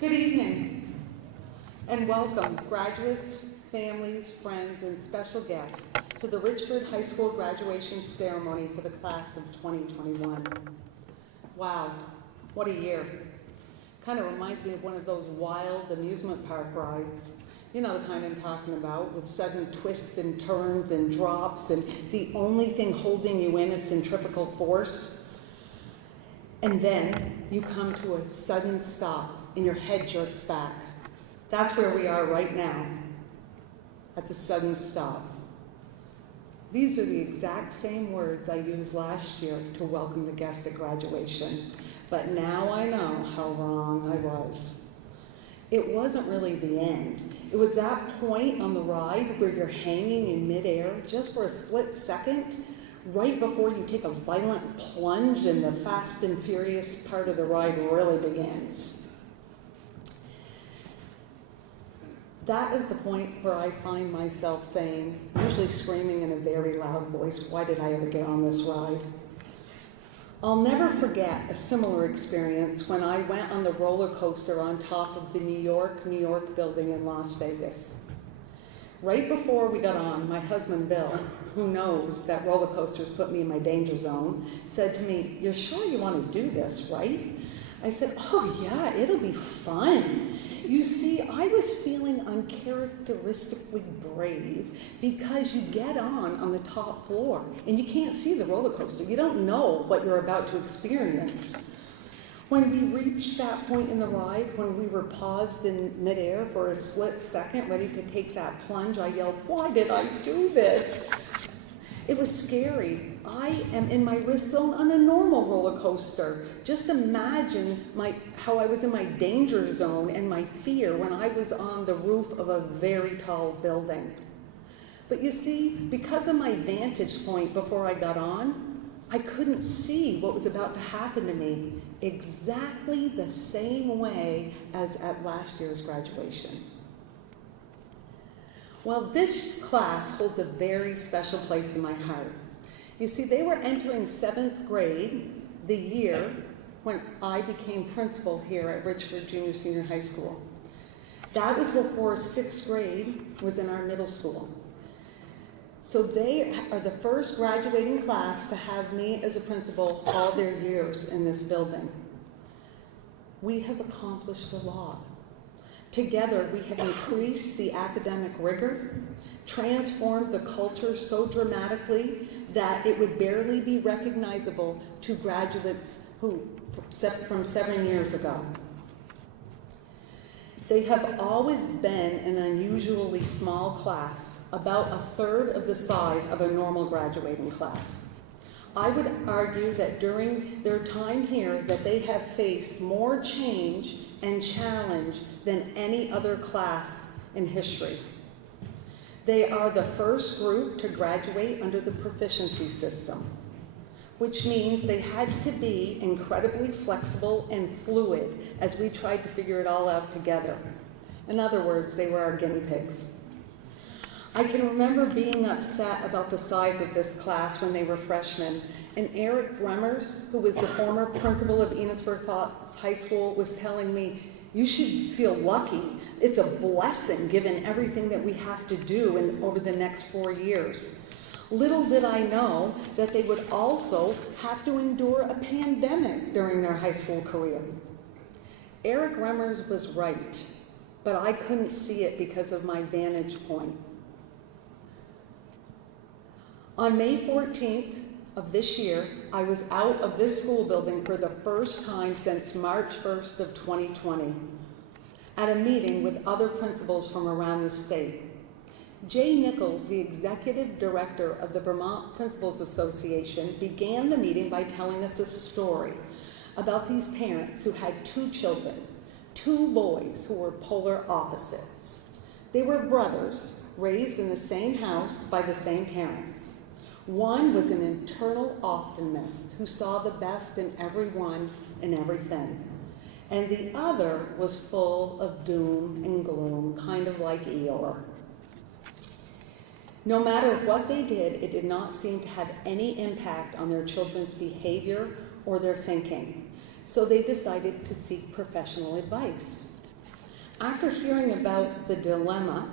Good evening, and welcome, graduates, families, friends, and special guests, to the Richford High School graduation ceremony for the class of 2021. Wow, what a year. Kind of reminds me of one of those wild amusement park rides. You know the kind I'm talking about, with sudden twists and turns and drops, and the only thing holding you in is centrifugal force. And then you come to a sudden stop and your head jerks back. That's where we are right now, at the sudden stop. These are the exact same words I used last year to welcome the guest at graduation, but now I know how wrong I was. It wasn't really the end. It was that point on the ride where you're hanging in midair just for a split second, right before you take a violent plunge and the fast and furious part of the ride really begins. That is the point where I find myself saying, usually screaming in a very loud voice, why did I ever get on this ride? I'll never forget a similar experience when I went on the roller coaster on top of the New York building in Las Vegas. Right before we got on, my husband Bill, who knows that roller coasters put me in my danger zone, said to me, "You're sure you want to do this, right?" I said, "Oh yeah, it'll be fun." You see, I was feeling uncharacteristically brave because you get on the top floor and you can't see the roller coaster. You don't know what you're about to experience. When we reached that point in the ride, when we were paused in midair for a split second, ready to take that plunge, I yelled, "Why did I do this?" It was scary. I am in my risk zone on a normal roller coaster. Just imagine how I was in my danger zone and my fear when I was on the roof of a very tall building. But you see, because of my vantage point before I got on, I couldn't see what was about to happen to me exactly the same way as at last year's graduation. Well, this class holds a very special place in my heart. You see, they were entering 7th grade the year when I became principal here at Richford Junior Senior High School. That was before 6th grade was in our middle school. So they are the first graduating class to have me as a principal all their years in this building. We have accomplished a lot. Together, we have increased the academic rigor, transformed the culture so dramatically that it would barely be recognizable to graduates from 7 years ago. They have always been an unusually small class, about a third of the size of a normal graduating class. I would argue that during their time here that they have faced more change and challenge than any other class in history. They are the first group to graduate under the proficiency system, which means they had to be incredibly flexible and fluid as we tried to figure it all out together. In other words, they were our guinea pigs. I can remember being upset about the size of this class when they were freshmen, and Eric Remmers, who was the former principal of Enosburg Falls High School, was telling me, "You should feel lucky. It's a blessing given everything that we have to do over the next 4 years." Little did I know that they would also have to endure a pandemic during their high school career. Eric Remmers was right, but I couldn't see it because of my vantage point. On May 14th of this year, I was out of this school building for the first time since March 1st of 2020 at a meeting with other principals from around the state. Jay Nichols, the executive director of the Vermont Principals Association, began the meeting by telling us a story about these parents who had 2 children, 2 boys who were polar opposites. They were brothers raised in the same house by the same parents. One was an eternal optimist who saw the best in everyone and everything. And the other was full of doom and gloom, kind of like Eeyore. No matter what they did, it did not seem to have any impact on their children's behavior or their thinking. So they decided to seek professional advice. After hearing about the dilemma,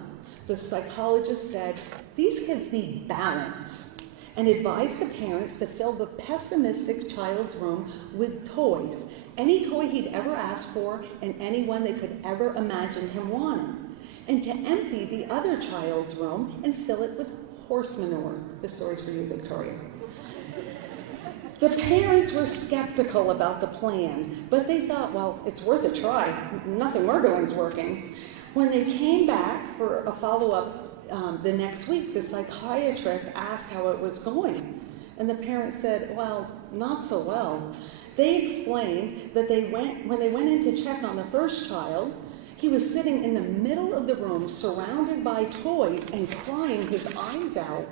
the psychologist said, these kids need balance, and advised the parents to fill the pessimistic child's room with toys, any toy he'd ever asked for and anyone they could ever imagine him wanting, and to empty the other child's room and fill it with horse manure. This story's for you, Victoria. The parents were skeptical about the plan, but they thought, well, it's worth a try. Nothing we're doing is working. When they came back for a follow-up the next week, the psychiatrist asked how it was going. And the parents said, well, not so well. They explained that when they went in to check on the first child, he was sitting in the middle of the room surrounded by toys and crying his eyes out.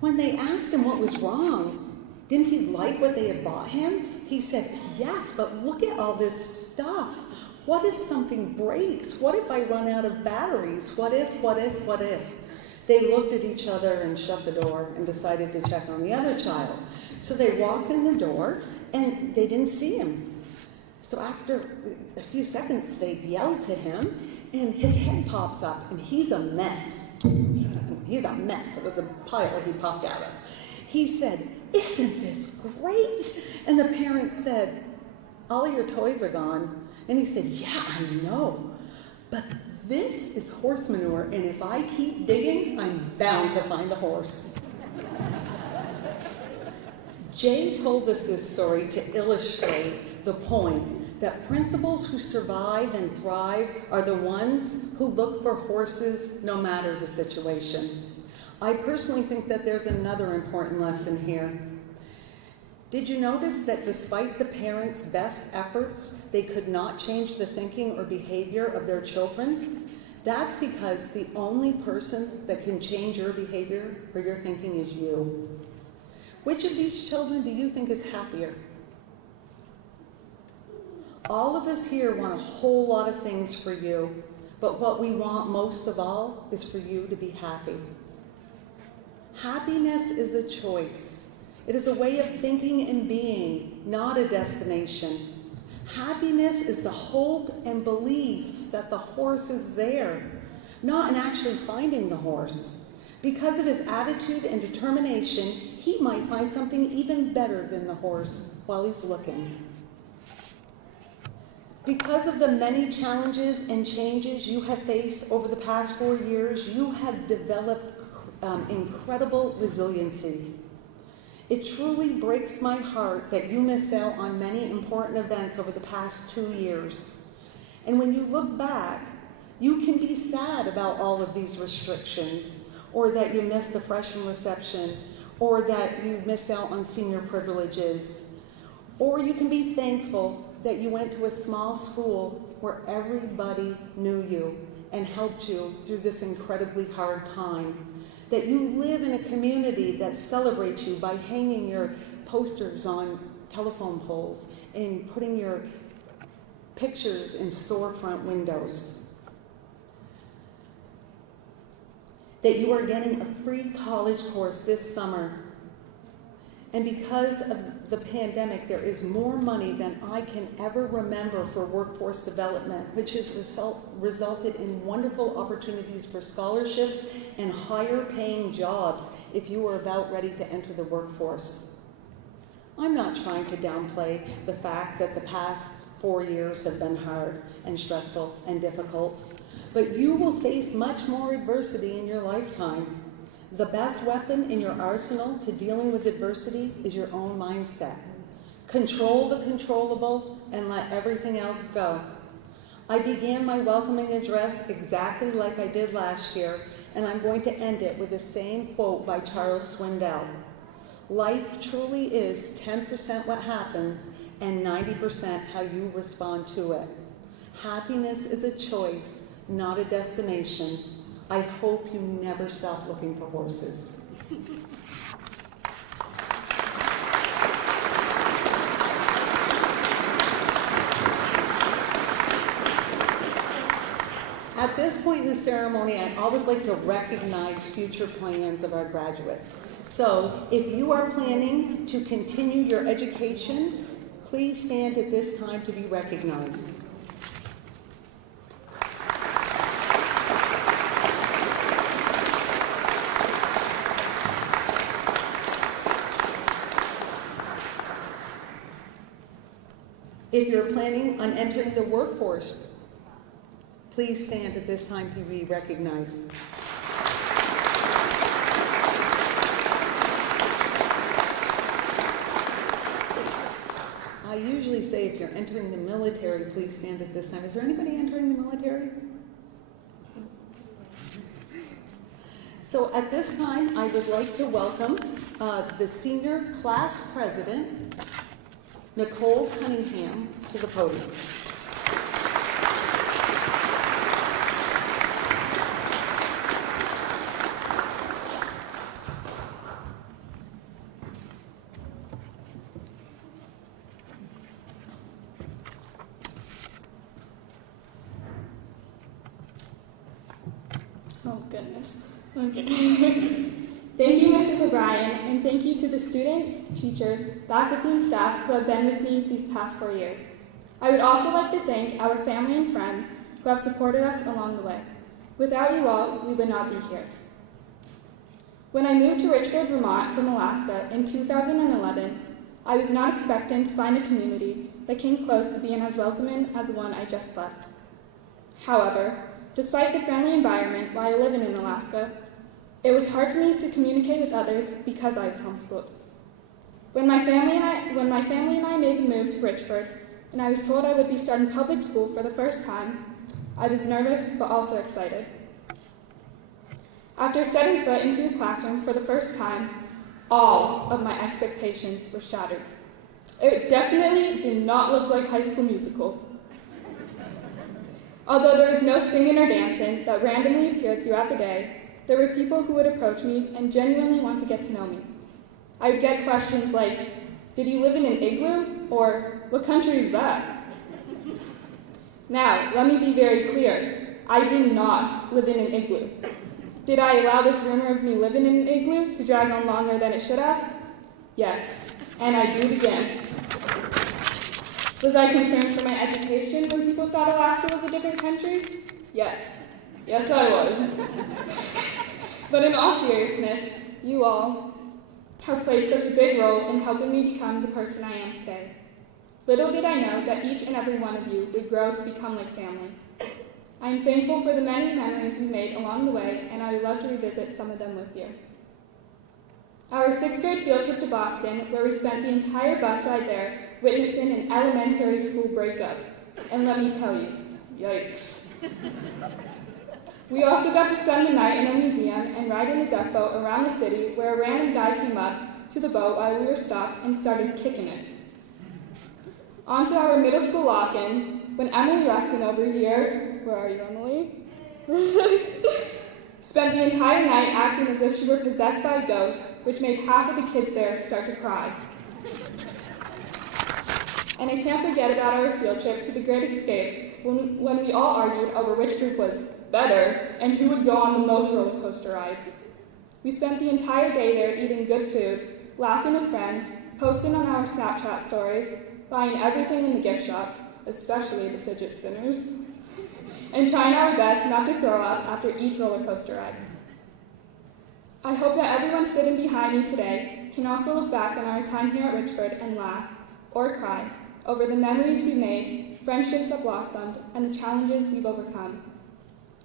When they asked him what was wrong, didn't he like what they had bought him? He said, yes, but look at all this stuff. What if something breaks? What if I run out of batteries? What if? They looked at each other and shut the door and decided to check on the other child. So they walked in the door and they didn't see him. So after a few seconds, they yelled to him and his head pops up and he's a mess. He's a mess. It was a pile he popped out of. He said, isn't this great? And the parents said, all your toys are gone. And he said, yeah, I know, but this is horse manure, and if I keep digging, I'm bound to find the horse. Jay told us this story to illustrate the point that principals who survive and thrive are the ones who look for horses no matter the situation. I personally think that there's another important lesson here. Did you notice that despite the parents' best efforts, they could not change the thinking or behavior of their children? That's because the only person that can change your behavior or your thinking is you. Which of these children do you think is happier? All of us here want a whole lot of things for you, but what we want most of all is for you to be happy. Happiness is a choice. It is a way of thinking and being, not a destination. Happiness is the hope and belief that the horse is there, not in actually finding the horse. Because of his attitude and determination, he might find something even better than the horse while he's looking. Because of the many challenges and changes you have faced over the past 4 years, you have developed incredible resiliency. It truly breaks my heart that you missed out on many important events over the past 2 years. And when you look back, you can be sad about all of these restrictions, or that you missed the freshman reception, or that you missed out on senior privileges. Or you can be thankful that you went to a small school where everybody knew you and helped you through this incredibly hard time. That you live in a community that celebrates you by hanging your posters on telephone poles and putting your pictures in storefront windows. That you are getting a free college course this summer. And because of the pandemic, there is more money than I can ever remember for workforce development, which has resulted in wonderful opportunities for scholarships and higher paying jobs if you are about ready to enter the workforce. I'm not trying to downplay the fact that the past 4 years have been hard and stressful and difficult, but you will face much more adversity in your lifetime. The best weapon in your arsenal to dealing with adversity is your own mindset. Control the controllable and let everything else go. I began my welcoming address exactly like I did last year, and I'm going to end it with the same quote by Charles Swindoll. Life truly is 10% what happens and 90% how you respond to it. Happiness is a choice, not a destination. I hope you never stop looking for horses. At this point in the ceremony, I always like to recognize future plans of our graduates. So if you are planning to continue your education, please stand at this time to be recognized. If you're planning on entering the workforce, please stand at this time to be recognized. I usually say if you're entering the military, please stand at this time. Is there anybody entering the military? So at this time, I would like to welcome the senior class president, Nicole Cunningham, to the podium. Oh, goodness. Okay. Thank you, Mrs. O'Brien, and thank you to the students, teachers, faculty, and staff who have been with me these past 4 years. I would also like to thank our family and friends who have supported us along the way. Without you all, we would not be here. When I moved to Richford, Vermont from Alaska in 2011, I was not expecting to find a community that came close to being as welcoming as the one I just left. However, despite the friendly environment while living in Alaska, it was hard for me to communicate with others because I was homeschooled. When my family and I made the move to Richford, and I was told I would be starting public school for the first time, I was nervous but also excited. After setting foot into a classroom for the first time, all of my expectations were shattered. It definitely did not look like High School Musical. Although there was no singing or dancing that randomly appeared throughout the day, there were people who would approach me and genuinely want to get to know me. I would get questions like, "Did you live in an igloo?" or "What country is that?" Now, let me be very clear. I did not live in an igloo. Did I allow this rumor of me living in an igloo to drag on longer than it should have? Yes, and I do it again. Was I concerned for my education when people thought Alaska was a different country? Yes. Yes, I was. But in all seriousness, you all have played such a big role in helping me become the person I am today. Little did I know that each and every one of you would grow to become like family. I am thankful for the many memories we made along the way, and I would love to revisit some of them with you. Our 6th grade field trip to Boston, where we spent the entire bus ride there witnessing an elementary school breakup. And let me tell you, yikes. We also got to spend the night in a museum and ride in a duck boat around the city where a random guy came up to the boat while we were stopped and started kicking it. On to our middle school lock-ins, when Emily Ruskin over here, where are you, Emily? Spent the entire night acting as if she were possessed by a ghost, which made half of the kids there start to cry. And I can't forget about our field trip to the Great Escape when we all argued over which group was better and who would go on the most roller coaster rides. We spent the entire day there eating good food, laughing with friends, posting on our Snapchat stories, buying everything in the gift shops, especially the fidget spinners, and trying our best not to throw up after each roller coaster ride. I hope that everyone sitting behind me today can also look back on our time here at Richford and laugh, or cry, over the memories we made, friendships that blossomed, and the challenges we've overcome.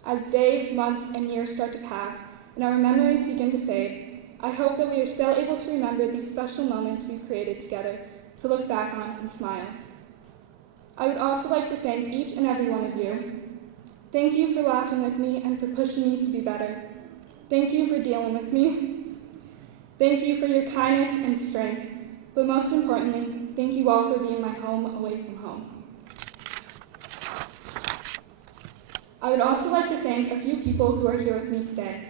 As days, months, and years start to pass, and our memories begin to fade, I hope that we are still able to remember these special moments we've created together, to look back on and smile. I would also like to thank each and every one of you. Thank you for laughing with me and for pushing me to be better. Thank you for dealing with me. Thank you for your kindness and strength. But most importantly, thank you all for being my home away from home. I would also like to thank a few people who are here with me today.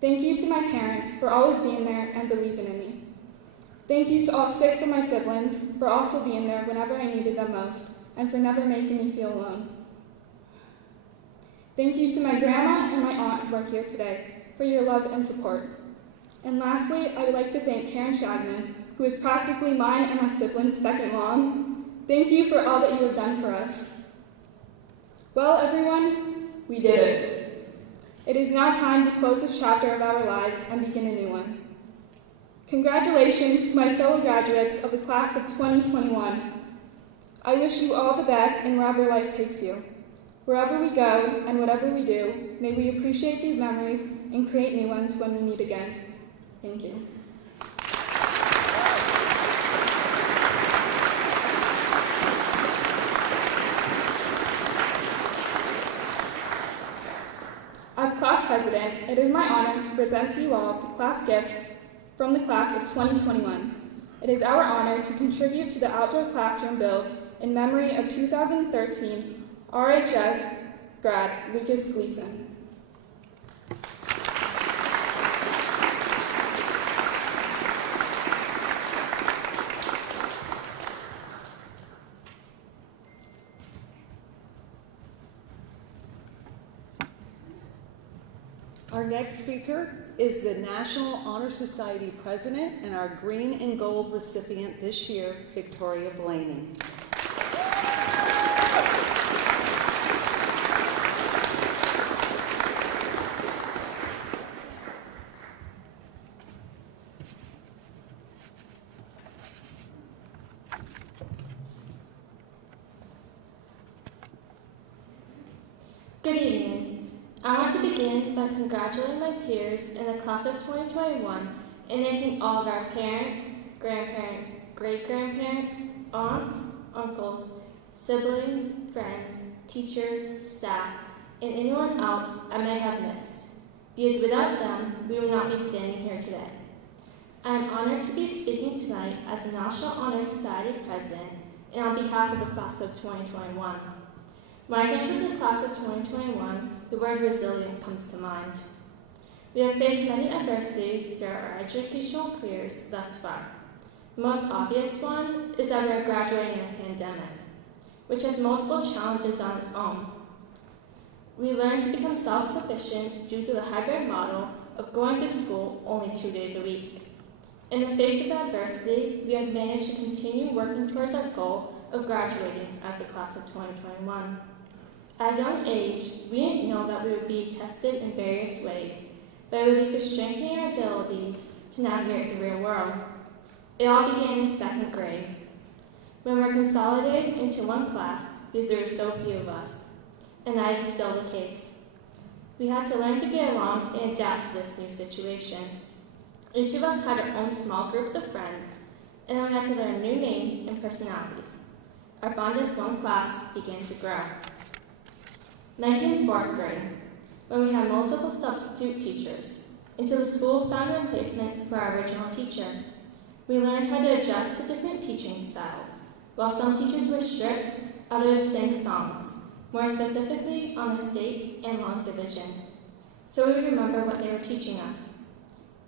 Thank you to my parents for always being there and believing in me. Thank you to all 6 of my siblings for also being there whenever I needed them most and for never making me feel alone. Thank you to my grandma and my aunt who are here today for your love and support. And lastly, I would like to thank Karen Shagman, who is practically mine and my siblings' second mom. Thank you for all that you have done for us. Well, everyone, we did it. It is now time to close this chapter of our lives and begin a new one. Congratulations to my fellow graduates of the class of 2021. I wish you all the best in wherever life takes you. Wherever we go and whatever we do, may we appreciate these memories and create new ones when we meet again. Thank you. As class president, it is my honor to present to you all the class gift from the class of 2021. It is our honor to contribute to the outdoor classroom build in memory of 2013 RHS grad Lucas Gleason. Our next speaker is the National Honor Society President and our Green and Gold recipient this year, Victoria Blaney. Good evening. I want to begin by congratulating my peers in the class of 2021 and thanking all of our parents, grandparents, great-grandparents, aunts, uncles, siblings, friends, teachers, staff, and anyone else I may have missed, because without them, we would not be standing here today. I am honored to be speaking tonight as the National Honor Society President and on behalf of the class of 2021. When I think of the class of 2021, the word resilient comes to mind. We have faced many adversities throughout our educational careers thus far. The most obvious one is that we are graduating in a pandemic, which has multiple challenges on its own. We learned to become self-sufficient due to the hybrid model of going to school only 2 days a week. In the face of adversity, we have managed to continue working towards our goal of graduating as the class of 2021. At a young age, we didn't know that we would be tested in various ways, but it would lead to strengthening our abilities to navigate the real world. It all began in 2nd grade, when we were consolidated into one class because there were so few of us, and that is still the case. We had to learn to get along and adapt to this new situation. Each of us had our own small groups of friends, and then we had to learn new names and personalities. Our bond as one class began to grow. Then came 4th grade, when we had multiple substitute teachers, until the school found a replacement for our original teacher. We learned how to adjust to different teaching styles. While some teachers were strict, others sang songs, more specifically on the states and long division. So we remember what they were teaching us.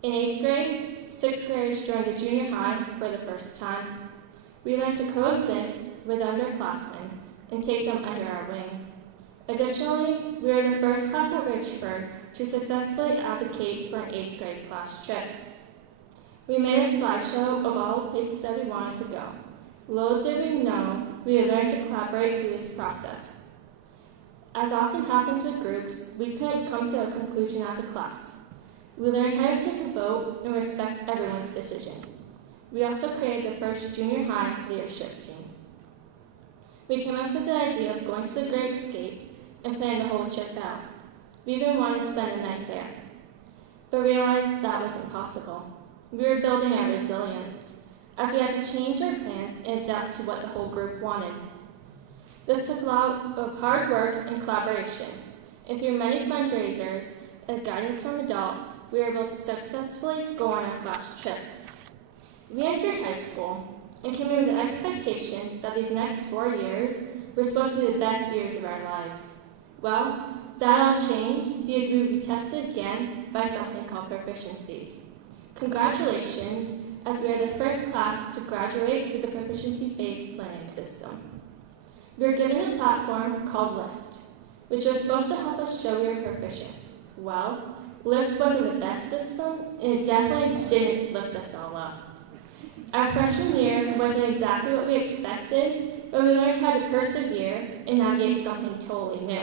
In 8th grade, 6th graders joined the junior high for the first time. We learned to coexist with underclassmen and take them under our wing. Additionally, we were the first class at Richford to successfully advocate for an 8th grade class trip. We made a slideshow of all the places that we wanted to go. Little did we know, we would learn to collaborate through this process. As often happens with groups, we couldn't come to a conclusion as a class. We learned how to take a vote and respect everyone's decision. We also created the first junior high leadership team. We came up with the idea of going to the Great Escape and planned the whole trip out. We even wanted to spend the night there, but realized that wasn't possible. We were building our resilience, as we had to change our plans and adapt to what the whole group wanted. This took a lot of hard work and collaboration, and through many fundraisers and guidance from adults, we were able to successfully go on our class trip. We entered high school and came in with the expectation that these next 4 years were supposed to be the best years of our lives. Well, that all changed because we would be tested again by something called proficiencies. Congratulations, as we are the first class to graduate with the proficiency-based learning system. We were given a platform called LIFT, which was supposed to help us show we were proficient. Well, LIFT wasn't the best system, and it definitely didn't lift us all up. Our freshman year wasn't exactly what we expected, but we learned how to persevere and navigate something totally new.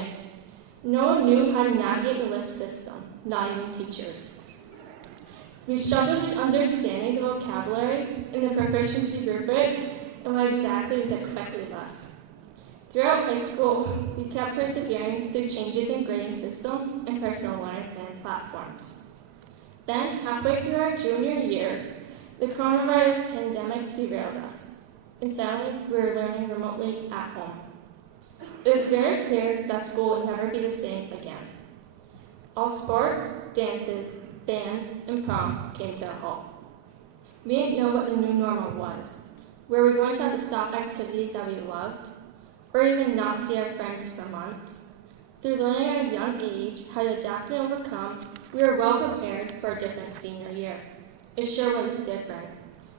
No one knew how to navigate the LIFT system, not even teachers. We struggled with understanding the vocabulary and the proficiency rubrics, and what exactly is expected of us. Throughout high school, we kept persevering through changes in grading systems and personal learning plan platforms. Then, halfway through our junior year, the coronavirus pandemic derailed us, and suddenly we were learning remotely at home. It was very clear that school would never be the same again. All sports, dances, band, and prom came to a halt. We didn't know what the new normal was. Were we going to have to stop activities that we loved, or even not see our friends for months? Through learning at a young age how to adapt and overcome, we were well prepared for a different senior year. It sure was different.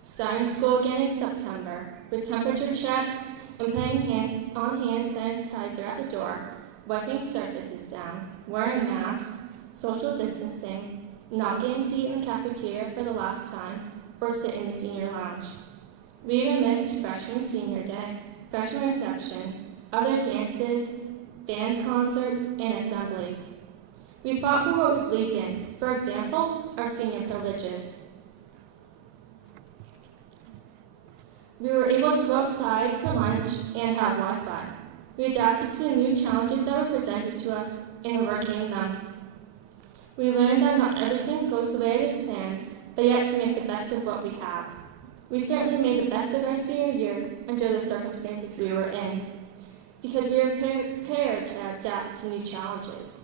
Starting school again in September, with temperature checks and putting on hand sanitizer at the door, wiping surfaces down, wearing masks, social distancing, not getting to eat in the cafeteria for the last time, or sit in the senior lounge. We even missed freshman senior day, freshman reception, other dances, band concerts, and assemblies. We fought for what we believed in, for example, our senior privileges. We were able to go outside for lunch and have Wi-Fi. We adapted to the new challenges that were presented to us and overcame them. We learned that not everything goes the way it is planned, but yet to make the best of what we have. We certainly made the best of our senior year under the circumstances we were in, because we were prepared to adapt to new challenges.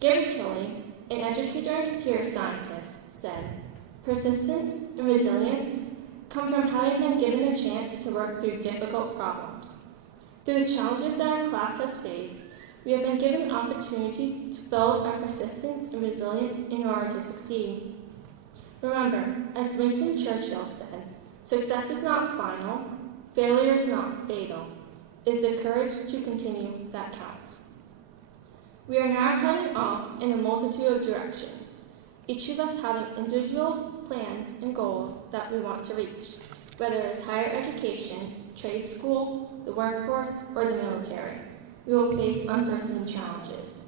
Gary Tilley, an educator and computer scientist, said, "Persistence and resilience come from having been given a chance to work through difficult problems. Through the challenges that our class has faced, we have been given an opportunity to build our persistence and resilience in order to succeed." Remember, as Winston Churchill said, success is not final, failure is not fatal. It is the courage to continue that counts. We are now heading off in a multitude of directions, each of us having individual plans and goals that we want to reach, whether it's higher education, trade school, the workforce, or the military. We will face unforeseen challenges.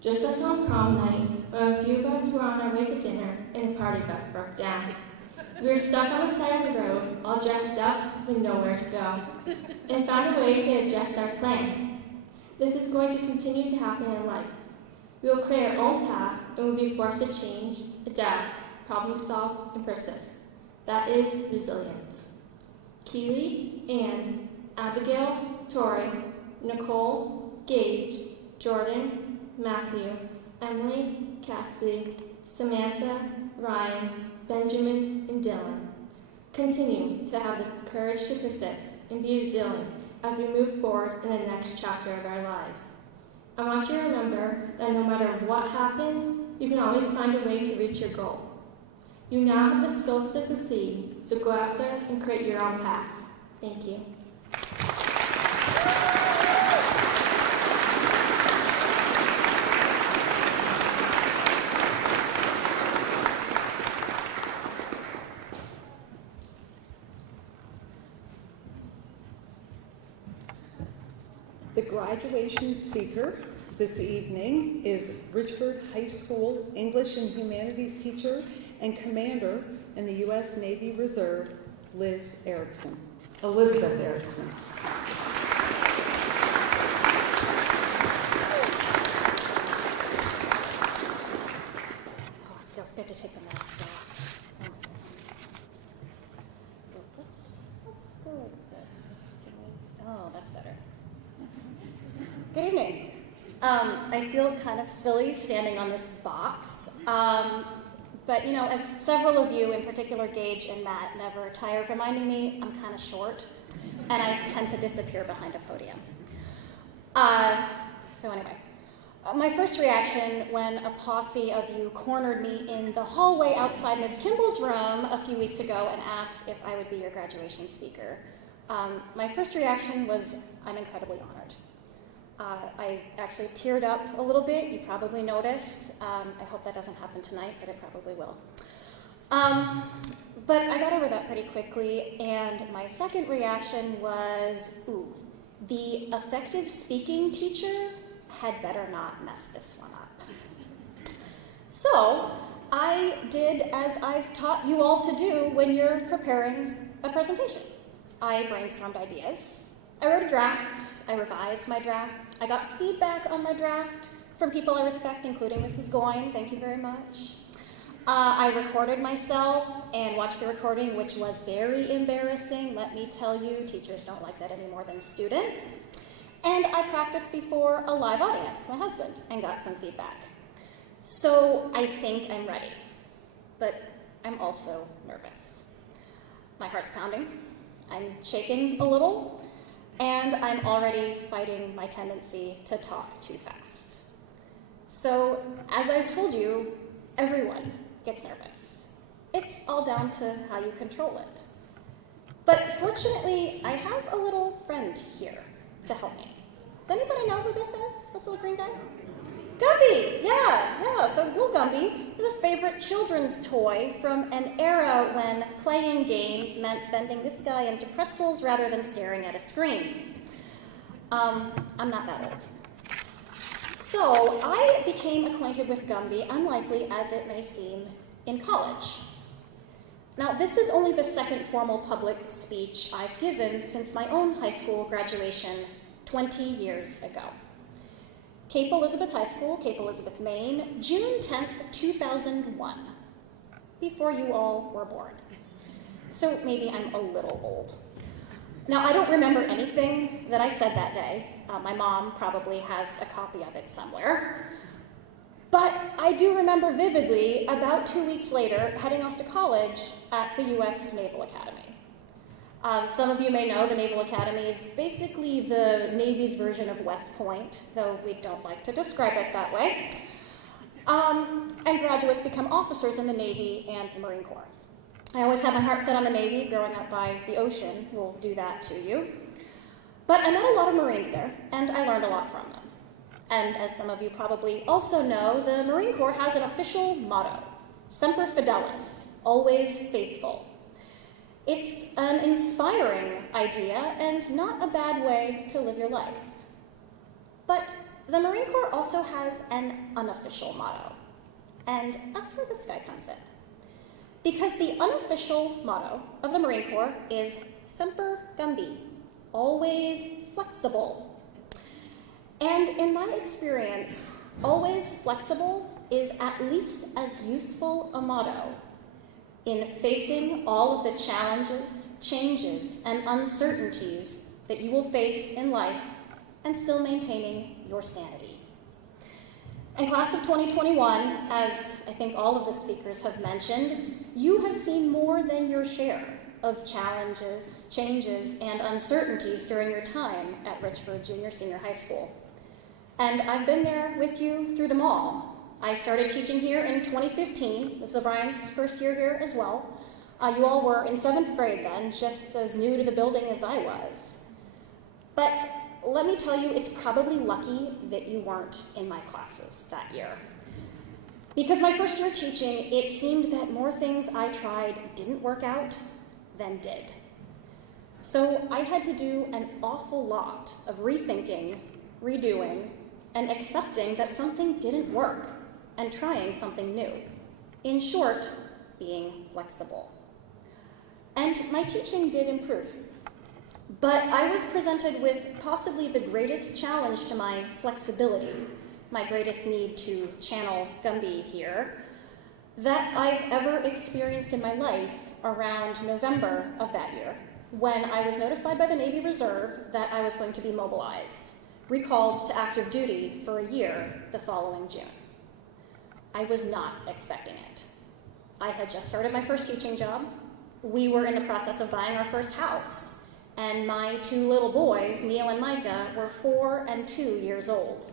Just like on prom night, when a few of us were on our way to dinner and the party bus broke down. We were stuck on the side of the road, all dressed up with nowhere to go, and found a way to adjust our plan. This is going to continue to happen in life. We will create our own paths and will be forced to change, adapt, problem solve, and persist. That is resilience. Keely, Anne, Abigail, Tori, Nicole, Gage, Jordan, Matthew, Emily, Cassidy, Samantha, Ryan, Benjamin, and Dylan. Continue to have the courage to persist and be resilient as we move forward in the next chapter of our lives. I want you to remember that no matter what happens, you can always find a way to reach your goal. You now have the skills to succeed, so go out there and create your own path. Thank you. The graduation speaker this evening is Richford High School English and Humanities teacher and commander in the U.S. Navy Reserve, Elizabeth Erickson. Oh, it feels good to take the mask off. Oh my goodness. Let's go like this. Oh, that's better. Good evening. I feel kind of silly standing on this box, but you know, as several of you, in particular Gage and Matt, never tire of reminding me, I'm kind of short, and I tend to disappear behind a podium. So anyway, my first reaction when a posse of you cornered me in the hallway outside Miss Kimball's room a few weeks ago and asked if I would be your graduation speaker, my first reaction was, I'm incredibly honored. I actually teared up a little bit. You probably noticed. I hope that doesn't happen tonight, but it probably will. But I got over that pretty quickly, and my second reaction was, ooh, the effective speaking teacher had better not mess this one up. So I did as I've taught you all to do when you're preparing a presentation. I brainstormed ideas. I wrote a draft. I revised my draft. I got feedback on my draft from people I respect, including Mrs. Goyne. Thank you very much. I recorded myself and watched the recording, which was very embarrassing. Let me tell you, teachers don't like that any more than students. And I practiced before a live audience, my husband, and got some feedback. So I think I'm ready, but I'm also nervous. My heart's pounding, I'm shaking a little, and I'm already fighting my tendency to talk too fast. So, as I've told you, everyone gets nervous. It's all down to how you control it. But fortunately, I have a little friend here to help me. Does anybody know who this is? This little green guy? Gumby! Yeah. So little Gumby is a favorite children's toy from an era when playing games meant bending this guy into pretzels rather than staring at a screen. I'm not that old. So I became acquainted with Gumby, unlikely as it may seem, in college. Now, this is only the second formal public speech I've given since my own high school graduation 20 years ago. Cape Elizabeth High School, Cape Elizabeth, Maine, June 10th, 2001, before you all were born. So maybe I'm a little old. Now, I don't remember anything that I said that day. My mom probably has a copy of it somewhere. But I do remember vividly, about 2 weeks later, heading off to college at the U.S. Naval Academy. Some of you may know the Naval Academy is basically the Navy's version of West Point, though we don't like to describe it that way. And graduates become officers in the Navy and the Marine Corps. I always had my heart set on the Navy. Growing up by the ocean will do that to you. But I met a lot of Marines there, and I learned a lot from them. And as some of you probably also know, the Marine Corps has an official motto, Semper Fidelis, always faithful. It's an inspiring idea and not a bad way to live your life. But the Marine Corps also has an unofficial motto, and that's where this guy comes in. Because the unofficial motto of the Marine Corps is Semper Gumby, always flexible. And in my experience, always flexible is at least as useful a motto in facing all of the challenges, changes, and uncertainties that you will face in life and still maintaining your sanity. In class of 2021, as I think all of the speakers have mentioned, you have seen more than your share of challenges, changes, and uncertainties during your time at Richford Junior Senior High School. And I've been there with you through them all. I started teaching here in 2015. Ms. O'Brien's first year here as well. You all were in 7th grade then, just as new to the building as I was. But let me tell you, it's probably lucky that you weren't in my classes that year. Because my first year teaching, it seemed that more things I tried didn't work out than did. So I had to do an awful lot of rethinking, redoing, and accepting that something didn't work, and trying something new. In short, being flexible. And my teaching did improve. But I was presented with possibly the greatest challenge to my flexibility, my greatest need to channel Gumby here, that I've ever experienced in my life around November of that year, when I was notified by the Navy Reserve that I was going to be mobilized, recalled to active duty for a year the following June. I was not expecting it. I had just started my first teaching job. We were in the process of buying our first house, and my 2 little boys, Neil and Micah, were 4 and 2 years old.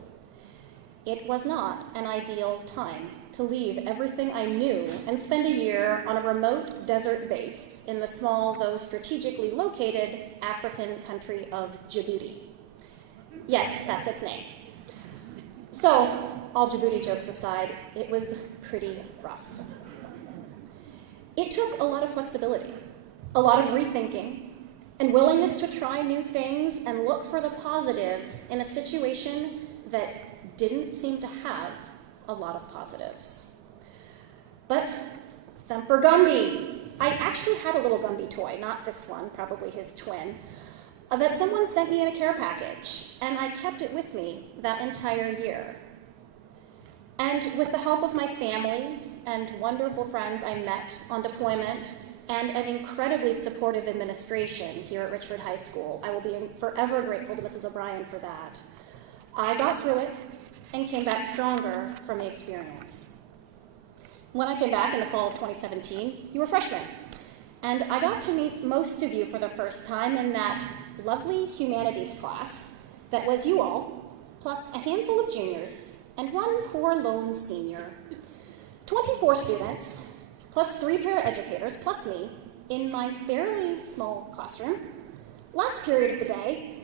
It was not an ideal time to leave everything I knew and spend a year on a remote desert base in the small, though strategically located, African country of Djibouti. Yes, that's its name. So, all Djibouti jokes aside, it was pretty rough. It took a lot of flexibility, a lot of rethinking, and willingness to try new things and look for the positives in a situation that didn't seem to have a lot of positives. But Semper Gumby, I actually had a little Gumby toy, not this one, probably his twin, that someone sent me in a care package, and I kept it with me that entire year. And with the help of my family and wonderful friends I met on deployment and an incredibly supportive administration here at Richford High School, I will be forever grateful to Mrs. O'Brien for that. I got through it and came back stronger from the experience. When I came back in the fall of 2017, you were freshmen, and I got to meet most of you for the first time in that lovely humanities class that was you all, plus a handful of juniors and one poor lone senior. 24 students, plus 3 paraeducators, plus me, in my fairly small classroom. Last period of the day,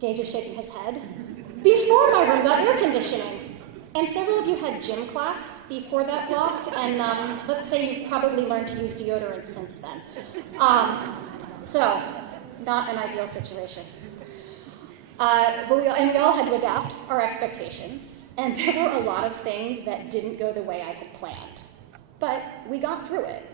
Gage is shaking his head, before my room got air conditioning. And several of you had gym class before that block, and let's say you've probably learned to use deodorant since then. So, not an ideal situation. But we all had to adapt our expectations, and there were a lot of things that didn't go the way I had planned. But we got through it.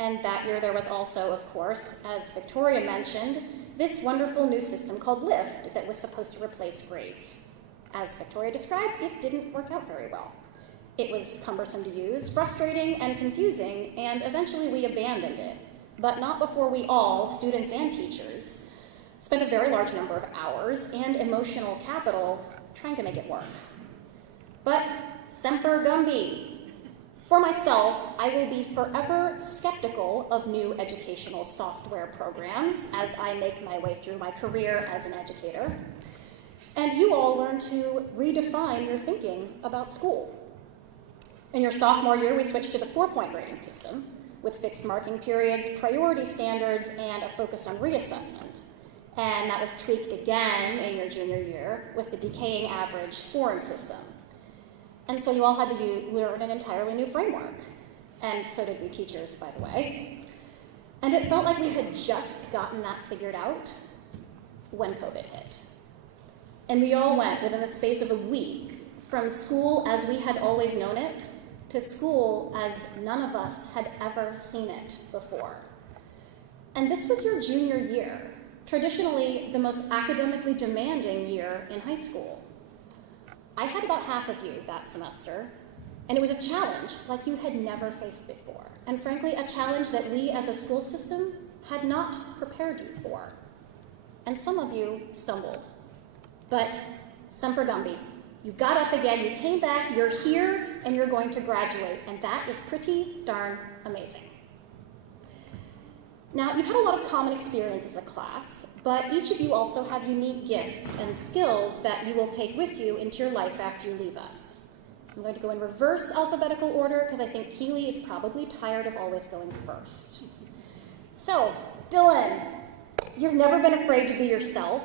And that year there was also, of course, as Victoria mentioned, this wonderful new system called LIFT that was supposed to replace grades. As Victoria described, it didn't work out very well. It was cumbersome to use, frustrating, and confusing, and eventually we abandoned it. But not before we all, students and teachers, spent a very large number of hours and emotional capital trying to make it work. But Semper Gumby. For myself, I will be forever skeptical of new educational software programs as I make my way through my career as an educator. And you all learn to redefine your thinking about school. In your sophomore year, we switched to the 4-point grading system with fixed marking periods, priority standards, and a focus on reassessment. And that was tweaked again in your junior year with the decaying average scoring system. And so you all had to learn an entirely new framework. And so did we teachers, by the way. And it felt like we had just gotten that figured out when COVID hit. And we all went, within the space of a week, from school as we had always known it to school as none of us had ever seen it before. And this was your junior year, traditionally the most academically demanding year in high school. I had about half of you that semester, and it was a challenge like you had never faced before, and frankly, a challenge that we as a school system had not prepared you for. And some of you stumbled. But Semper Gumby, you got up again, you came back, you're here, and you're going to graduate, and that is pretty darn amazing. Now, you've had a lot of common experience as a class, but each of you also have unique gifts and skills that you will take with you into your life after you leave us. I'm going to go in reverse alphabetical order because I think Keely is probably tired of always going first. So, Dylan, you've never been afraid to be yourself,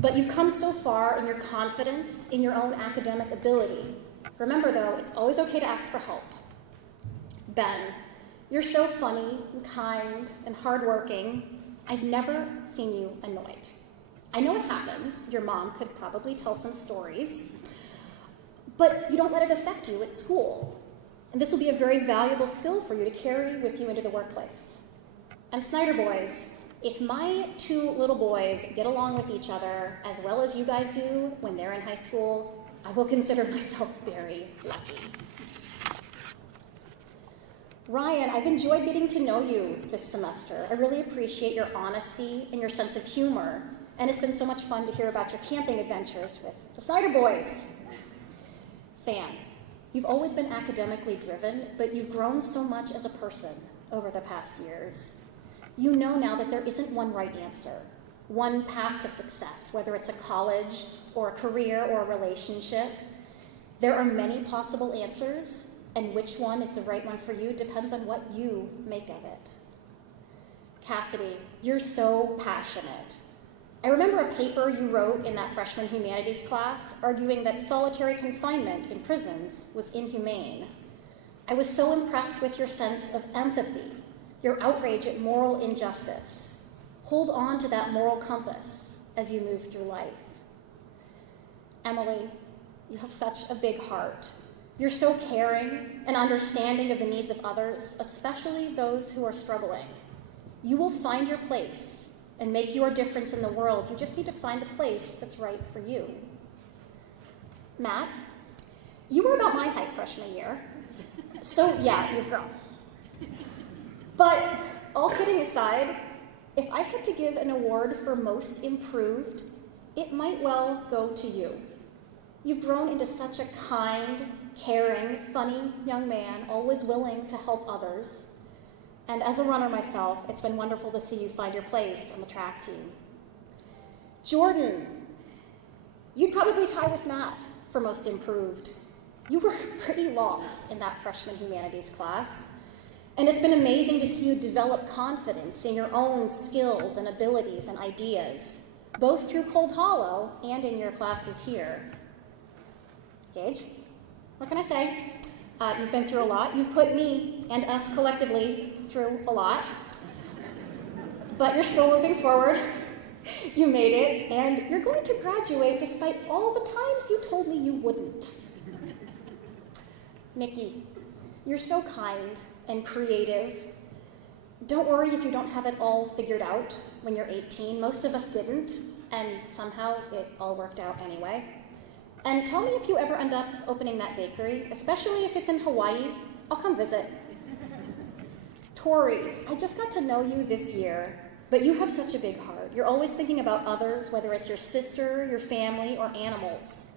but you've come so far in your confidence in your own academic ability. Remember, though, it's always okay to ask for help. Ben, you're so funny and kind and hardworking. I've never seen you annoyed. I know it happens. Your mom could probably tell some stories, but you don't let it affect you at school. And this will be a very valuable skill for you to carry with you into the workplace. And Snyder boys, if my 2 little boys get along with each other as well as you guys do when they're in high school, I will consider myself very lucky. Ryan, I've enjoyed getting to know you this semester. I really appreciate your honesty and your sense of humor, and it's been so much fun to hear about your camping adventures with the Snyder boys. Sam, you've always been academically driven, but you've grown so much as a person over the past years. You know now that there isn't one right answer, one path to success, whether it's a college or a career or a relationship. There are many possible answers, and which one is the right one for you depends on what you make of it. Cassidy, you're so passionate. I remember a paper you wrote in that freshman humanities class arguing that solitary confinement in prisons was inhumane. I was so impressed with your sense of empathy, your outrage at moral injustice. Hold on to that moral compass as you move through life. Emily, you have such a big heart. You're so caring and understanding of the needs of others, especially those who are struggling. You will find your place and make your difference in the world. You just need to find the place that's right for you. Matt, you were about my height freshman year, so yeah, you've grown. But all kidding aside, if I had to give an award for most improved, it might well go to you. You've grown into such a kind, caring, funny young man, always willing to help others. And as a runner myself, it's been wonderful to see you find your place on the track team. Jordan, you'd probably tie with Matt for most improved. You were pretty lost in that freshman humanities class. And it's been amazing to see you develop confidence in your own skills and abilities and ideas, both through Cold Hollow and in your classes here. Gage, what can I say? You've been through a lot. You've put me and us collectively through a lot. But you're still moving forward. You made it, and you're going to graduate despite all the times you told me you wouldn't. Nikki, you're so kind and creative. Don't worry if you don't have it all figured out when you're 18. Most of us didn't, and somehow it all worked out anyway. And tell me if you ever end up opening that bakery, especially if it's in Hawaii. I'll come visit. Tori, I just got to know you this year, but you have such a big heart. You're always thinking about others, whether it's your sister, your family, or animals.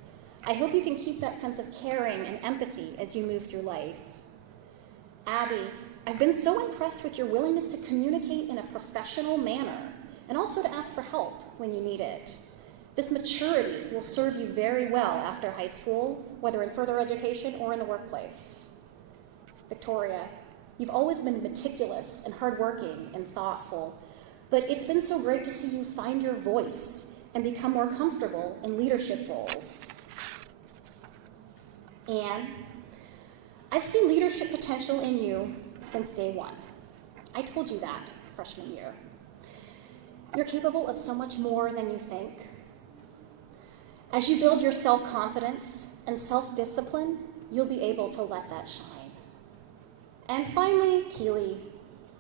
I hope you can keep that sense of caring and empathy as you move through life. Abby, I've been so impressed with your willingness to communicate in a professional manner and also to ask for help when you need it. This maturity will serve you very well after high school, whether in further education or in the workplace. Victoria, you've always been meticulous and hardworking and thoughtful, but it's been so great to see you find your voice and become more comfortable in leadership roles. Anne, I've seen leadership potential in you since day one. I told you that freshman year. You're capable of so much more than you think. As you build your self-confidence and self-discipline, you'll be able to let that shine. And finally, Keely,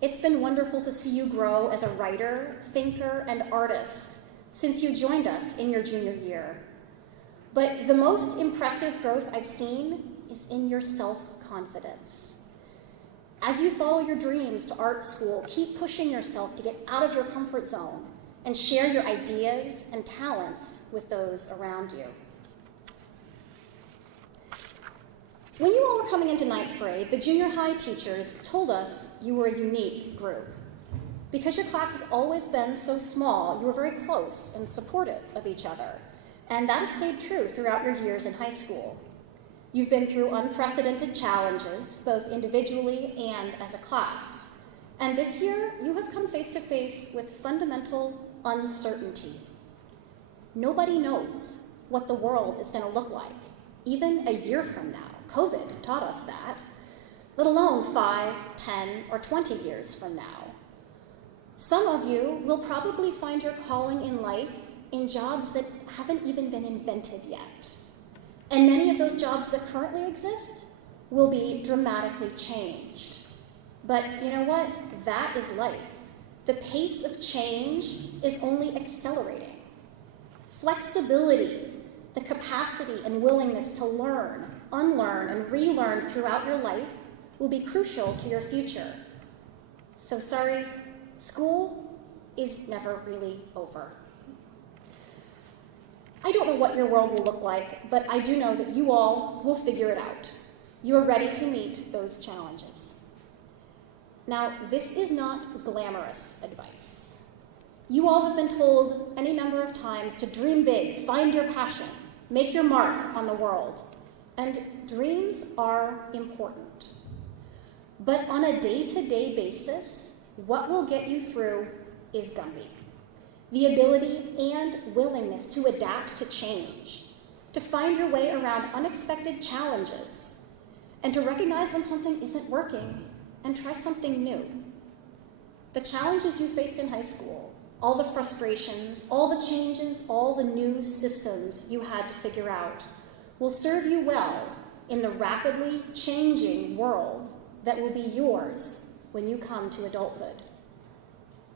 it's been wonderful to see you grow as a writer, thinker, and artist since you joined us in your junior year. But the most impressive growth I've seen is in your self-confidence. As you follow your dreams to art school, keep pushing yourself to get out of your comfort zone and share your ideas and talents with those around you. When you all were coming into 9th grade, the junior high teachers told us you were a unique group. Because your class has always been so small, you were very close and supportive of each other. And that has stayed true throughout your years in high school. You've been through unprecedented challenges, both individually and as a class. And this year, you have come face to face with fundamental uncertainty. Nobody knows what the world is going to look like, even a year from now. COVID taught us that, let alone 5, 10, or 20 years from now. Some of you will probably find your calling in life in jobs that haven't even been invented yet. And many of those jobs that currently exist will be dramatically changed. But you know what? That is life. The pace of change is only accelerating. Flexibility, the capacity and willingness to learn, unlearn, and relearn throughout your life will be crucial to your future. So sorry, school is never really over. I don't know what your world will look like, but I do know that you all will figure it out. You are ready to meet those challenges. Now, this is not glamorous advice. You all have been told any number of times to dream big, find your passion, make your mark on the world. And dreams are important. But on a day-to-day basis, what will get you through is Gumby. The ability and willingness to adapt to change, to find your way around unexpected challenges, and to recognize when something isn't working and try something new. The challenges you faced in high school, all the frustrations, all the changes, all the new systems you had to figure out, will serve you well in the rapidly changing world that will be yours when you come to adulthood.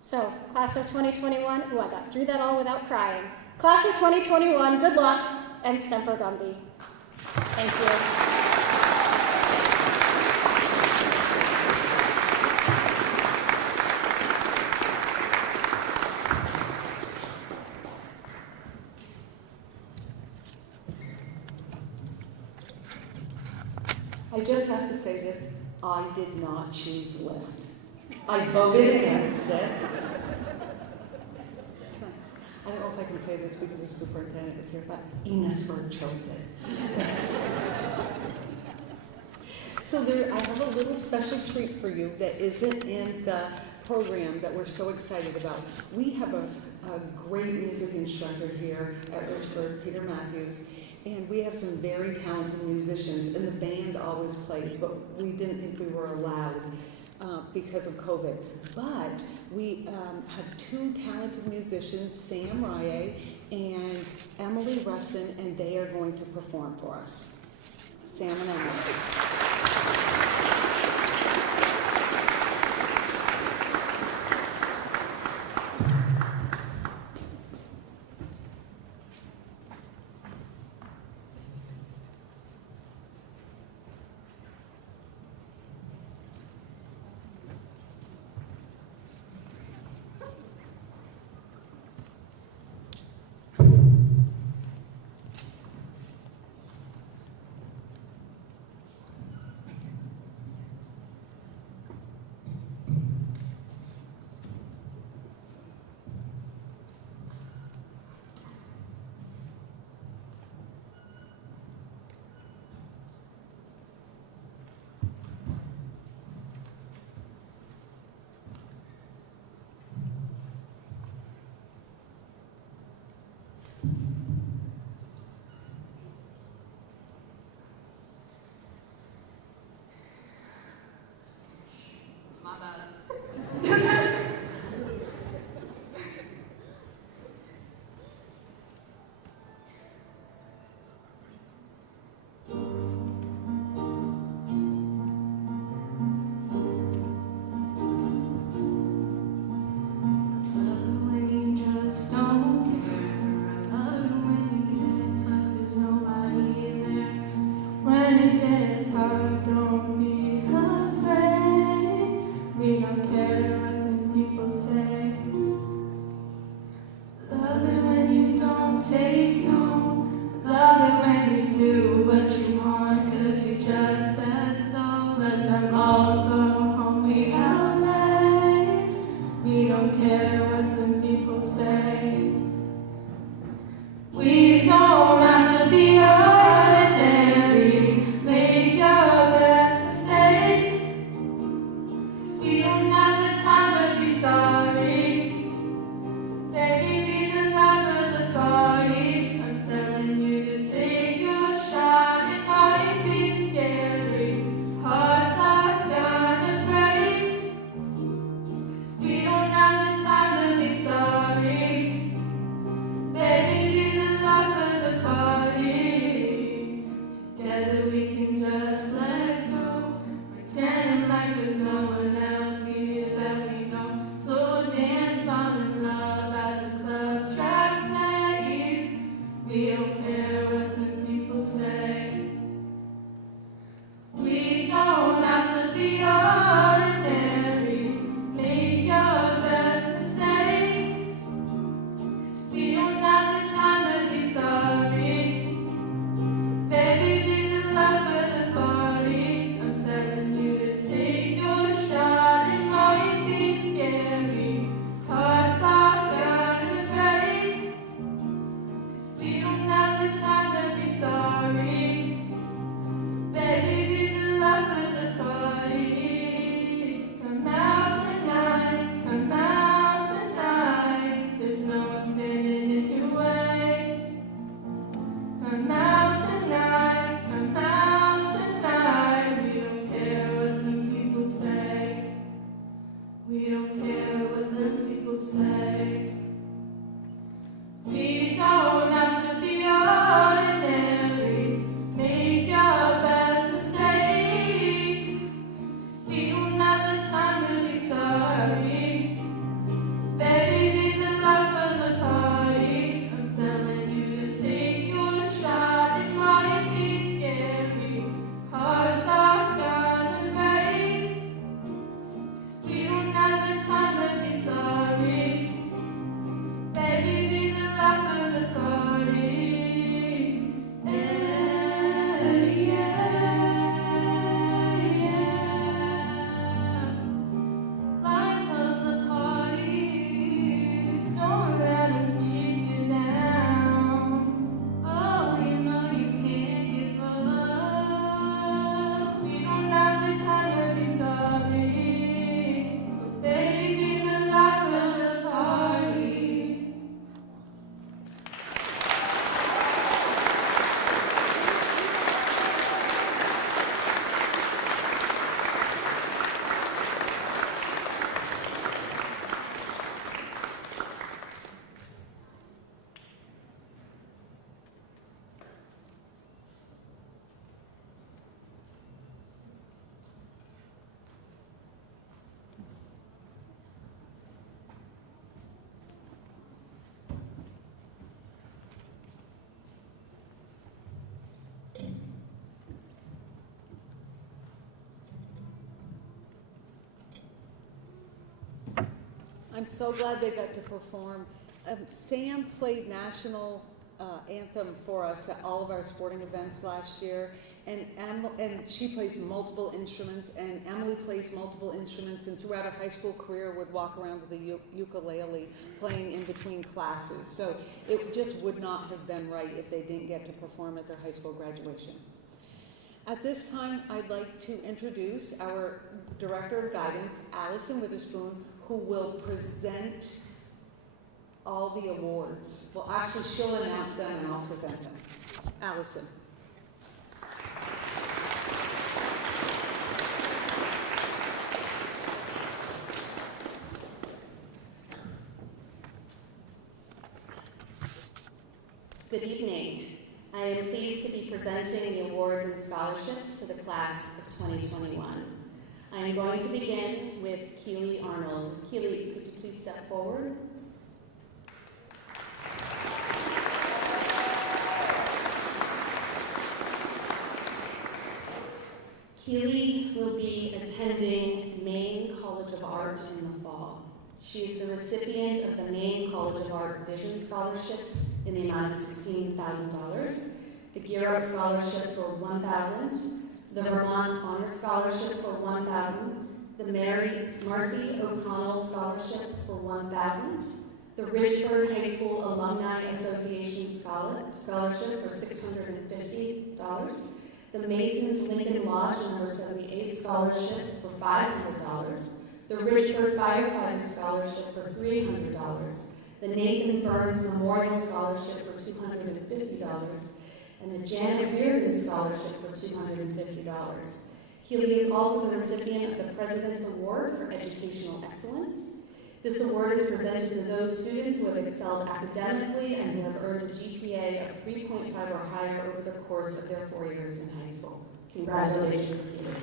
So, class of 2021, ooh, I got through that all without crying. Class of 2021, good luck, and Semper Gumby. Thank you. I just have to say this, I did not choose Lyft. I voted against it. I don't know if I can say this because the superintendent is here, but Enosburg chose it. So I have a little special treat for you that isn't in the program that we're so excited about. We have a great music instructor here at Richford, Peter Matthews, and we have some very talented musicians, and the band always plays, but we didn't think we were allowed because of COVID. But we have two talented musicians, Sam Rye and Emily Russin, and they are going to perform for us. Sam and Emily. We don't have to be ordinary. Make your best. I'm so glad they got to perform. Sam played national anthem for us at all of our sporting events last year, and she plays multiple instruments, and Emily plays multiple instruments, and throughout her high school career would walk around with a ukulele playing in between classes. So it just would not have been right if they didn't get to perform at their high school graduation. At this time, I'd like to introduce our Director of Guidance, Allison Witherspoon, who will present all the awards. Well, actually, she'll announce them and I'll present them. Allison. Good evening. I am pleased to be presenting the awards and scholarships to the class of 2021. I am going to begin with Keely Arnold. Keely, could you please step forward? Keely will be attending Maine College of Art in the fall. She is the recipient of the Maine College of Art Vision Scholarship in the amount of $16,000, the Gear Up Scholarship for $1,000, the Vermont Honor Scholarship for $1,000, the Marcy O'Connell Scholarship for $1,000, the Richford High School Alumni Association Scholarship for $650, the Masons Lincoln Lodge No. 78 Scholarship for $500, the Richford Firefighter Scholarship for $300, the Nathan Burns Memorial Scholarship for $250, and the Janet Reardon Scholarship for $250. Keely is also the recipient of the President's Award for Educational Excellence. This award is presented to those students who have excelled academically and who have earned a GPA of 3.5 or higher over the course of their 4 years in high school. Congratulations, Keely.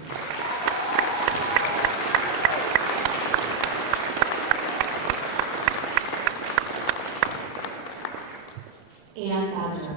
Ann Badger.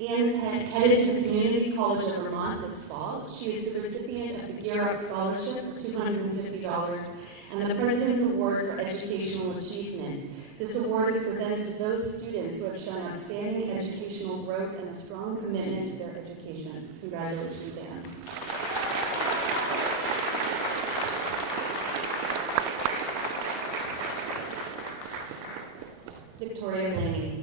Ann is headed to the Community College of Vermont this fall. She is the recipient of the Gear Up Scholarship for $250 and the President's Award for Educational Achievement. This award is presented to those students who have shown outstanding educational growth and a strong commitment to their education. Congratulations, Ann. Victoria Blaney.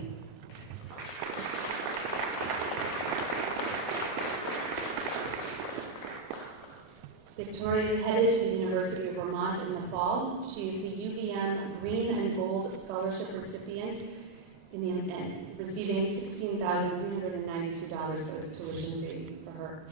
Victoria is headed to the University of Vermont in the fall. She is the UVM Green and Gold Scholarship recipient receiving $16,392, so it's tuition fee for her.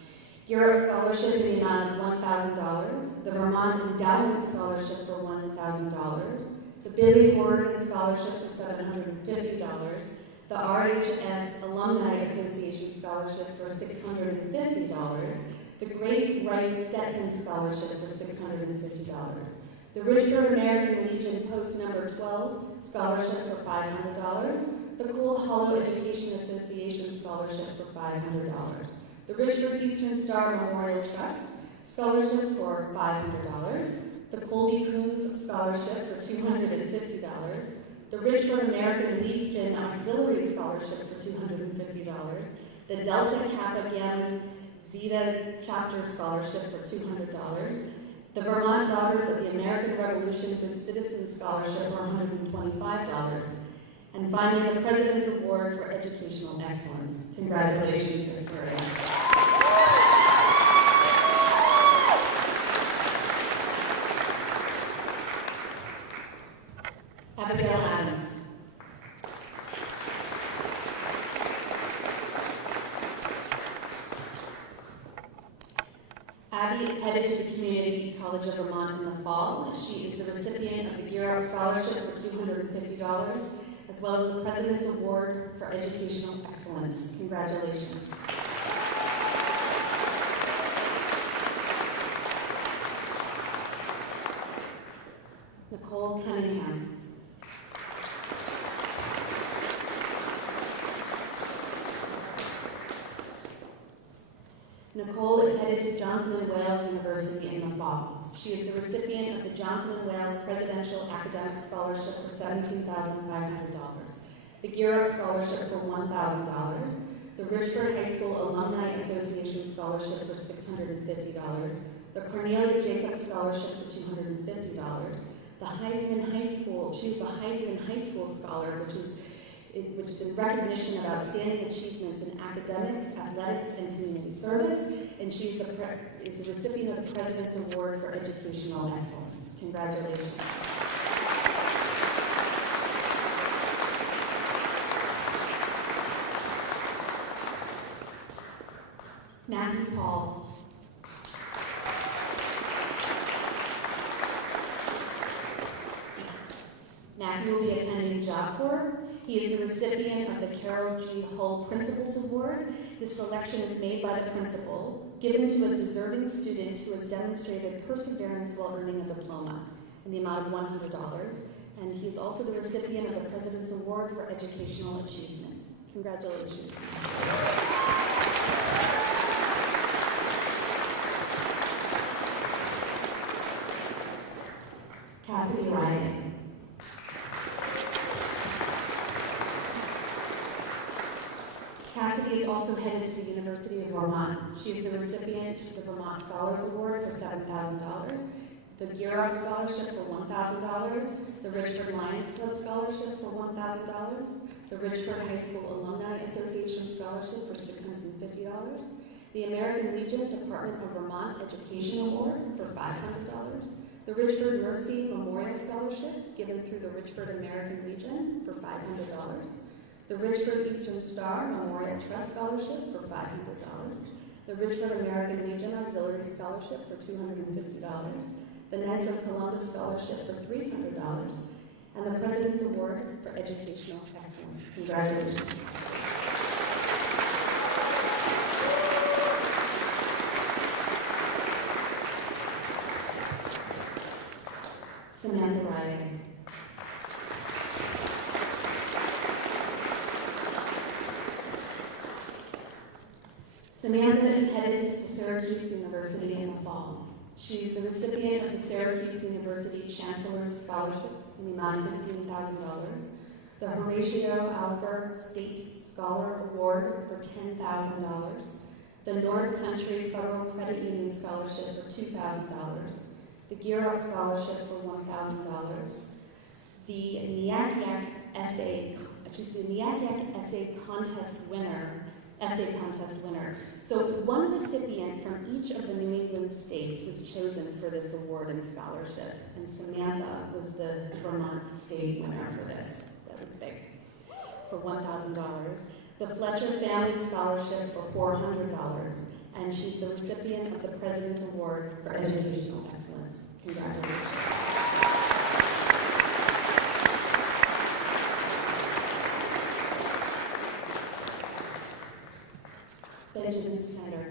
Gear Up Scholarship in the amount of $1,000, the Vermont Endowment Scholarship for $1,000, the Billy Horrigan Scholarship for $750, the RHS Alumni Association Scholarship for $650, the Grace Wright Stetson Scholarship for $650, the Richford American Legion Post No. 12 Scholarship for $500, the Cool Hollow Education Association Scholarship for $500, the Richford Eastern Star Memorial Trust Scholarship for $500, the Colby Coons Scholarship for $250, the Richford American Legion Auxiliary Scholarship for $250, the Delta Kappa Gamma Zeta Chapter Scholarship for $200, the Vermont Daughters of the American Revolution Good Citizens Scholarship for $125, and finally the President's Award for Educational Excellence. Congratulations, Victoria. Abigail Adams. Abby is headed to the Community College of Vermont in the fall. She is the recipient of the Gear Up Scholarship for $250, as well as the President's Award for Educational Excellence. Congratulations. Nicole Cunningham. Nicole is headed to Johnson & Wales University in the fall. She is the recipient of the Johnson & Wales Presidential Academic Scholarship for $17,500, the Gear Up Scholarship for $1,000, the Richford High School Alumni Association Scholarship for $650, the Cornelia Jacobs Scholarship for $250, the Heisman High School, she's the Heisman High School Scholar, which is in recognition of outstanding achievements in academics, athletics, and community service, and she is the recipient of the President's Award for Educational Excellence. Congratulations. Matthew Paul. Matthew will be attending Job Corps. He is the recipient of the Carol G. Hull Principals Award. This selection is made by the principal, given to a deserving student who has demonstrated perseverance while earning a diploma in the amount of $100. And he is also the recipient of the President's Award for Educational Achievement. Congratulations. Cassidy Ryan. Cassidy is also headed to the University of Vermont. She is the recipient of the Vermont Scholars Award for $7,000, the Gear Up Scholarship for $1,000, the Richford Lions Club Scholarship for $1,000, the Richford High School Alumni Association Scholarship for $650, the American Legion Department of Vermont Education Award for $500, the Richford Mercy Memorial Scholarship given through the Richford American Legion for $500, the Richford Eastern Star Memorial Trust Scholarship for $500, the Richford American Legion Auxiliary Scholarship for $250, the Knights of Columbus Scholarship for $300, and the President's Award for Educational Excellence. Congratulations. Samantha Riley. Samantha is headed to Syracuse University in the fall. She is the recipient of the Syracuse University Chancellor's Scholarship in the amount of $15,000, the Horatio Alger State Scholar Award for $10,000, the North Country Federal Credit Union Scholarship for $2,000, the Gear Up Scholarship for $1,000, the NIAC Essay Contest winner. So one recipient from each of the New England states was chosen for this award and scholarship, and Samantha was the Vermont State winner for this. That was big. For $1,000. The Fletcher Family Scholarship for $400, and she's the recipient of the President's Award for Educational Excellence. Congratulations. Benjamin Snyder.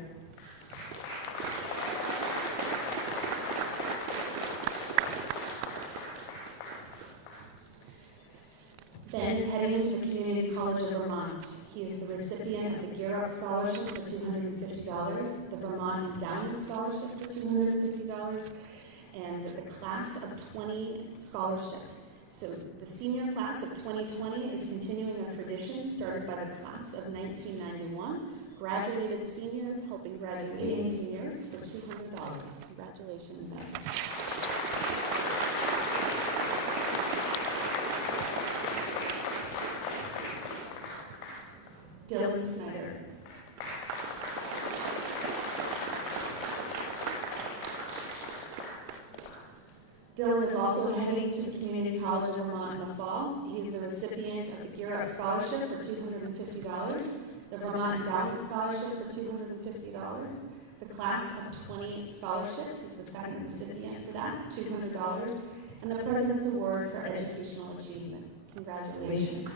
Ben is heading to the Community College of Vermont. He is the recipient of the Gear Up Scholarship for $250, the Vermont Endowment Scholarship for $250, and the Class of 20 Scholarship. So the senior class of 2020 is continuing a tradition started by the class of 1991. Graduated seniors helping graduating seniors for $200. Congratulations, Ben. Dylan Snyder. Dylan is also heading to the Community College of Vermont in the fall. He is the recipient of the Gear Up Scholarship for $250, the Vermont Endowment Scholarship for $250, the Class of 20 Scholarship, he's the second recipient for that, $200, and the President's Award for Educational Achievement. Congratulations.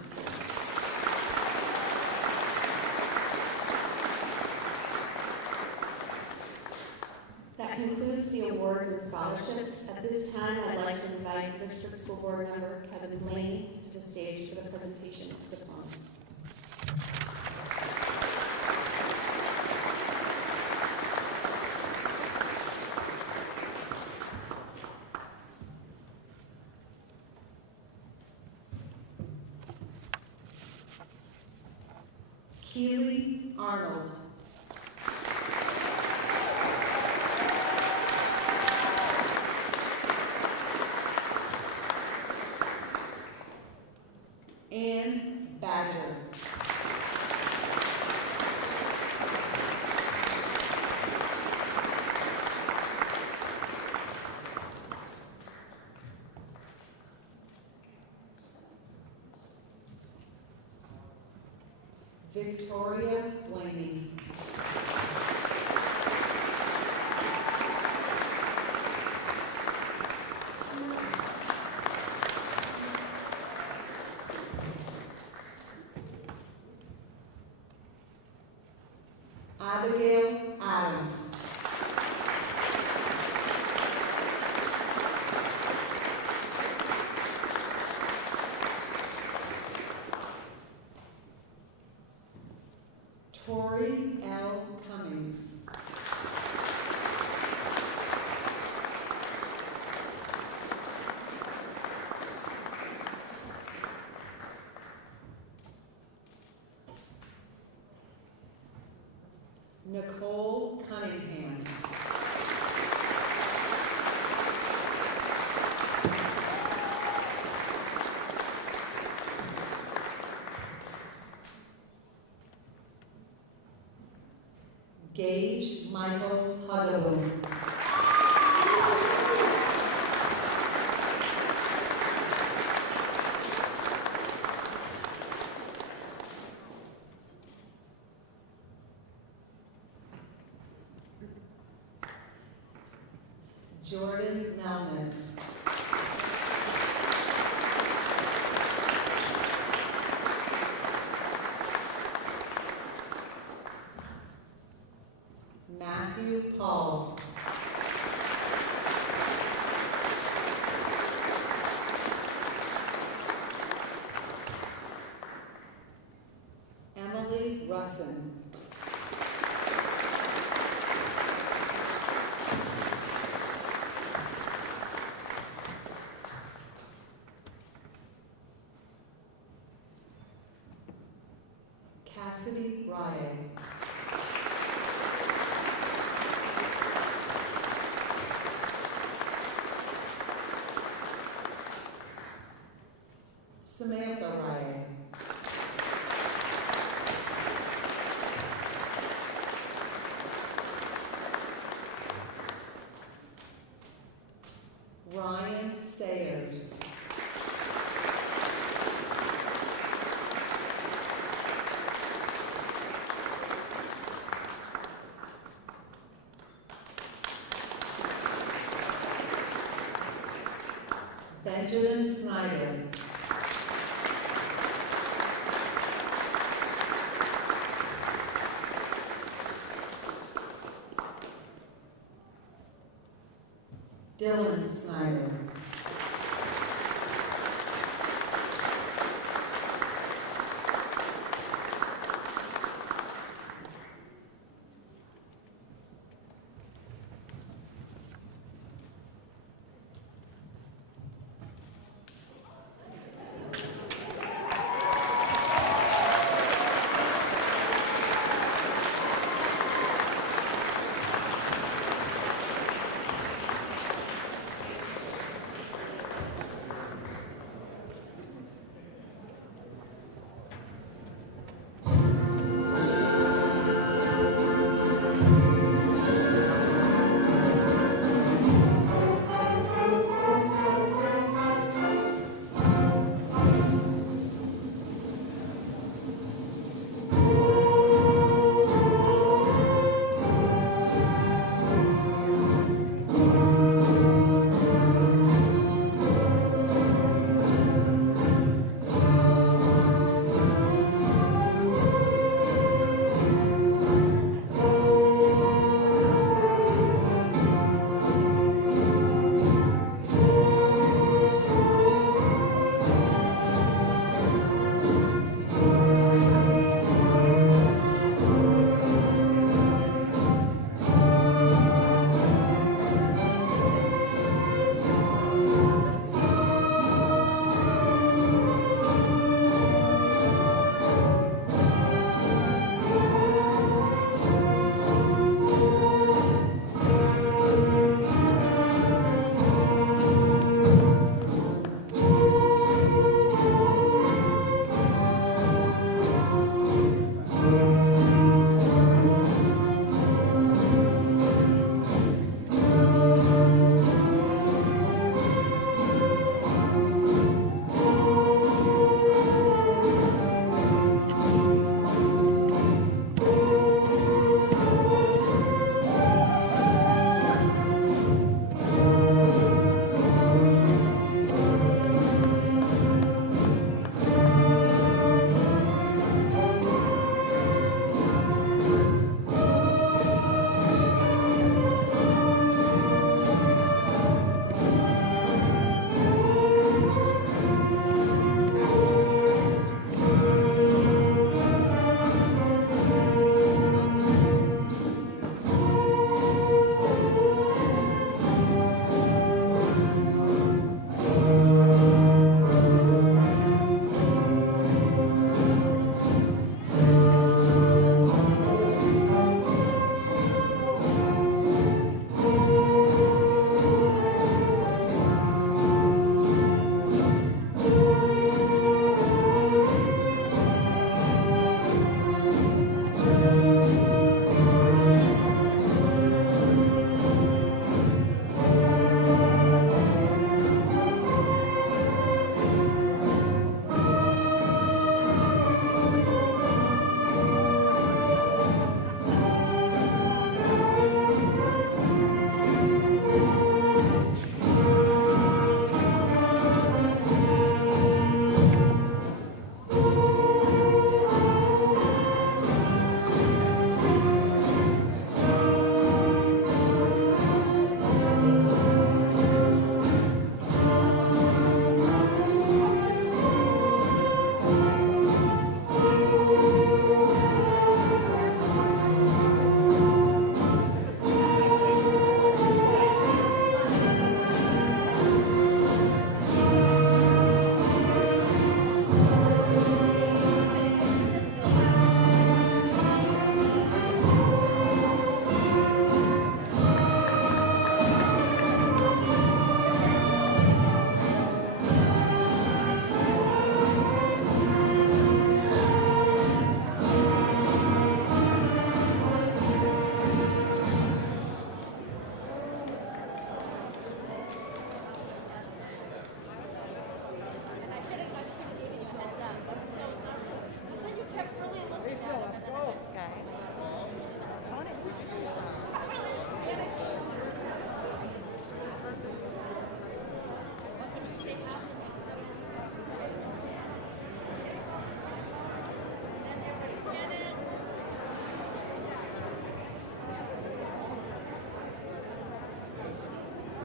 That concludes the awards and scholarships. At this time, I'd like to invite Richford School Board member Kevin Blaney to the stage for the presentation of diplomas. Abigail Adams. Tori L. Cummings. Nicole Cunningham. Gage Michael Huddleboom. Jordan Melnitz. Matthew Paul. Emily Russin. Cassidy Rye. Samantha Rye. Ryan Sayers. Benjamin Snyder. Dylan Snyder.